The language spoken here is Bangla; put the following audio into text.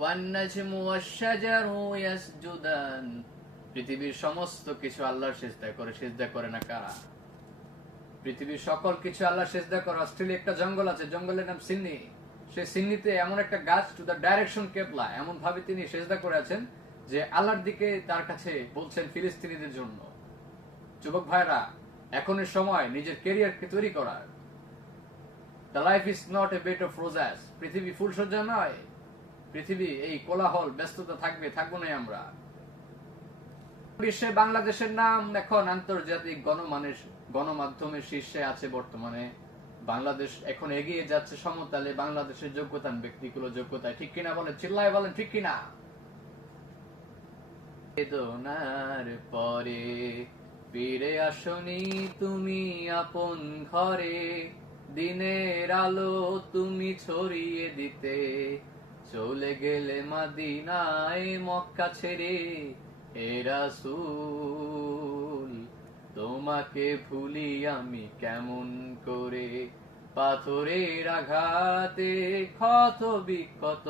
ওয়ান-নাজমু ওয়াশ-শাজারু ইয়াসজুদান। পৃথিবীর সমস্ত কিছু আল্লাহর সিজদা করে। সিজদা করে না কারা? পৃথিবীর সকল কিছু আল্লাহ সিজদা করে। অস্ট্রেলিয়া একটা জঙ্গল আছে, জঙ্গলের নাম সিন্নি। সেই সিন্নিতে এমন একটা গাছ, টু দ্য ডাইরেকশন কেবলা, এমন ভাবে তিনি সিজদা করে আছেন যে আল্লাহর দিকে তার কাছে বলছেন ফিলিস্তিনিদের জন্য। যুবক ভাইরা, এখনের সময় নিজের ক্যারিয়ারকে তৈরি করার। The life is not a bed of roses. পৃথিবী ফুলসজ্জা নয়। পৃথিবী এই কোলাহল ব্যস্ততা থাকবো না আমরা। বিশ্বে বাংলাদেশের নাম এখন আন্তর্জাতিক গণমাধ্যমের শীর্ষে আছে বর্তমানে। বাংলাদেশ এখন এগিয়ে যাচ্ছে সমতালে। বাংলাদেশের যোগ্যতান ব্যক্তিগুলো যোগ্যতায়, ঠিক কিনা বলেন? চিল্লায় বলেন ঠিক কিনা? বেদনার পরে ফিরে আসনি তুমি আপন ঘরে, দিনের আলো তুমি ছড়িয়ে দিতে চলে গেলে মদিনায় মক্কা ছেড়ে। হে রাসূল, তোমাকে ভুলি আমি কেমন করে, পাথরের আঘাতে ক্ষত বিক্ষত